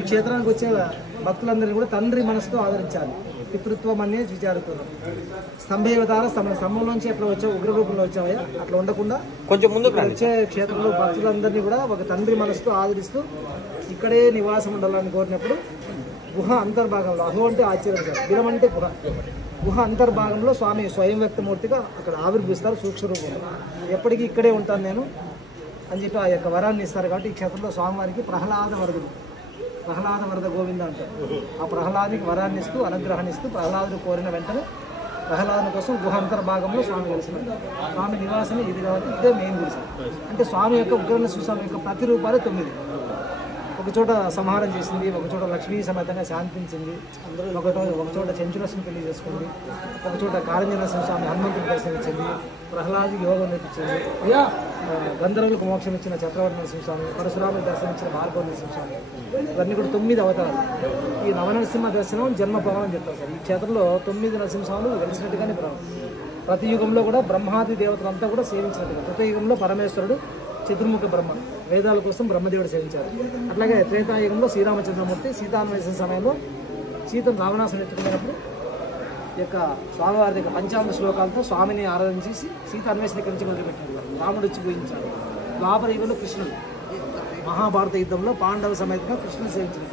ఈ క్షేత్రానికి వచ్చే భక్తులందరినీ కూడా తండ్రి మనసుతో ఆదరించాలి. పితృత్వం అనే విచారుతున్నాం. స్తంభేవతార స్తంభంలోంచి ఎట్లా వచ్చావు, ఉగ్ర రూపంలో వచ్చావయ్యా, అట్లా ఉండకుండా కొంచెం ముందు వచ్చే క్షేత్రంలో భక్తులందరినీ కూడా ఒక తండ్రి మనసుతో ఆదరిస్తూ ఇక్కడే నివాసం ఉండాలని కోరినప్పుడు గుహ అంతర్భాగంలో, అహో అంటే ఆశ్చర్యం సార్, గిరం అంటే గుహ, గుహ అంతర్భాగంలో స్వామి స్వయం వ్యక్తమూర్తిగా అక్కడ ఆవిర్భిస్తారు సూక్ష్మ రూపంలో. ఎప్పటికీ ఇక్కడే ఉంటాను నేను అని చెప్పి ఆ యొక్క వరాన్ని ఇస్తారు. కాబట్టి ఈ క్షేత్రంలో స్వామివారికి ప్రహ్లాద వరద గోవింద అంటారు. ఆ ప్రహ్లాదికి వరాన్ని ఇస్తూ అనుగ్రహాన్ని ఇస్తూ ప్రహ్లాదుడు కోరిన వెంటనే ప్రహ్లాదుని కోసం గుహ అంతర్భాగంలో స్వామి వెలిసినారు. స్వామి నివాసమే ఇది కాబట్టి ఇదే మెయిన్ గుడిసె. అంటే స్వామి యొక్క ఉగ్రనరసింహ స్వామి యొక్క ప్రతిరూపాలు 9. ఒక చోట సంహారం చేసింది, ఒక చోట లక్ష్మీ సమేతంగా శాంతించింది, ఒక చోట చెంచులక్ష్మి పెళ్లి చేసుకుంది, ఒక చోట కాళంజనరసింహ స్వామి హనుమంతుడు దర్శనమిచ్చింది, ప్రహ్లాదికి యోగం నేర్పించింది, గంధర్వులకు మోక్షం ఇచ్చిన చక్రవర్తి నరసింహస్వామి, పరశురాములకు దర్శనమిచ్చిన భార్గవ నరసింహస్వామి, ఇవన్నీ కూడా 9 అవతారాలు. ఈ నవనరసింహ దర్శనం జన్మ ప్రమాణం అని చెప్తారు సార్. ఈ క్షేత్రంలో 9 నరసింహస్వాములు వెలిసినట్టుగానే ప్రమాణం. ప్రతి యుగంలో కూడా బ్రహ్మాది దేవతలంతా కూడా సేవించినట్టుగా. ప్రతి యుగంలో పరమేశ్వరుడు చతుర్ముఖ బ్రహ్మ, వేదాల కోసం బ్రహ్మదేవుడు సేవించారు. అట్లాగే త్రేతాయుగంలో శ్రీరామచంద్రమూర్తి సీతాన్వేషణ సమయంలో సీతను రావణాసురుడు ఎత్తుకునేటప్పుడు ఈ యొక్క స్వామివారి యొక్క పంచామృత శ్లోకాలతో స్వామిని ఆరాధన చేసి సీతాన్వేషణ ఇక్కడి నుంచి మొదలుపెట్టారు. రాముడు వచ్చి పూజించారు. ద్వాపర యుగంలో కృష్ణుడు మహాభారత యుద్ధంలో పాండవ సమేతంగా కృష్ణుడు సేవించారు.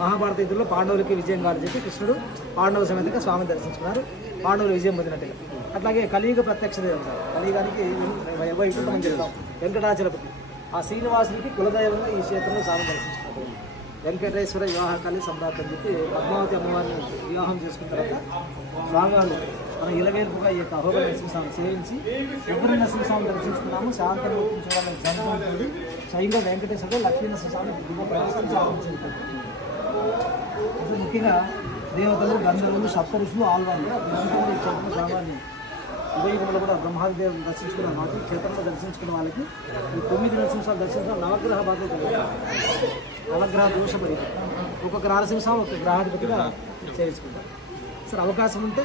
మహాభారత యుద్ధంలో పాండవులకి విజయం కాదని చెప్పి కృష్ణుడు పాండవ సమేతంగా స్వామిని దర్శించుకున్నారు. పాండవులు విజయం పొందినట్టుగా. అట్లాగే కలియుగ ప్రత్యక్ష దేవత, కలియుగానికి వైకుంఠం చెప్తాం వెంకటాచలపతి, ఆ శ్రీనివాసునికి కులదైవంగా ఈ క్షేత్రంలో స్వామి దర్శించుకున్నారు. వెంకటేశ్వర వివాహకాలి సమ్రాట్ అని చెప్పి పద్మావతి అమ్మవారిని వివాహం చేసుకున్న తర్వాత స్వామివారు మనం ఇలవేల్పుగా ఈ యొక్క అహోబల నరసింహస్వామిని సేవించి ఉగ్ర నరసింహస్వామిని దర్శించుకున్నాము. శాంతమూర్తిని చూడాలని సంతోషించింది. స్వయంగా వెంకటేశ్వరుడు లక్ష్మీ నరసింహస్వామి దివ్య ప్రవేశించాల్సింది. ముఖ్యంగా దేవతలు, గంధర్వులు, సప్త ఋషులు, ఆల్వాళ్ళు ఈ క్షేత్రంలో స్వామివారిని ఉదయగుణంలో కూడా బ్రహ్మాదేవుని దర్శించుకున్న వాటి క్షేత్రంలో దర్శించుకున్న వాళ్ళకి ఈ 9 నరసింహస్వామి దర్శించడం నవగ్రహ బాధ్యత, నవగ్రహ దోషపడి ఒక్కొక్క నరసింహస్వామి ఒక గ్రహాధిపతిగా చేయించుకుంటారు. సార్ అవకాశం ఉంటే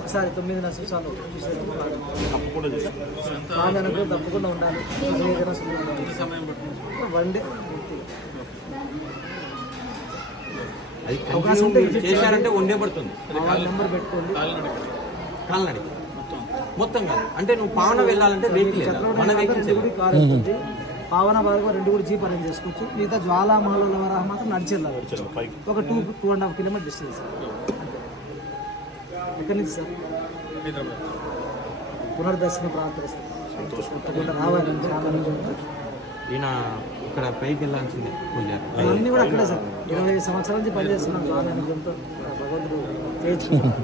ఒకసారి 9 నరసింహస్వామి చూసేందుకు తప్పకుండా ఉండాలి. వన్ డే అవకాశం ఉంటే చేశారంటే వన్ డే పడుతుంది. నెంబర్ పెట్టుకోండి. కాలినడక మొత్తం కాదు అంటే నువ్వు పావన వెళ్ళాలంటే పావన భాగం 2 కూడా జీప్ అరేంజ్ చేసుకోవచ్చు. మిగతా జ్వాలామాల వరాహ మాత్రం నడిచి వెళ్ళాలి. ఒక 2.5 కిలోమీటర్ డిస్టెన్స్. ఎక్కడి నుంచి సార్? పునర్దర్శన ప్రార్థిస్తాం రావాలి. ఈయన ఇక్కడ పైకి వెళ్ళాల్సిందే. అన్నీ కూడా అక్కడే సార్. 25 సంవత్సరాల నుంచి పనిచేస్తున్నాం జ్వాలానుగ్రహంతో. భగవంతుడు చేయించుకున్నాం.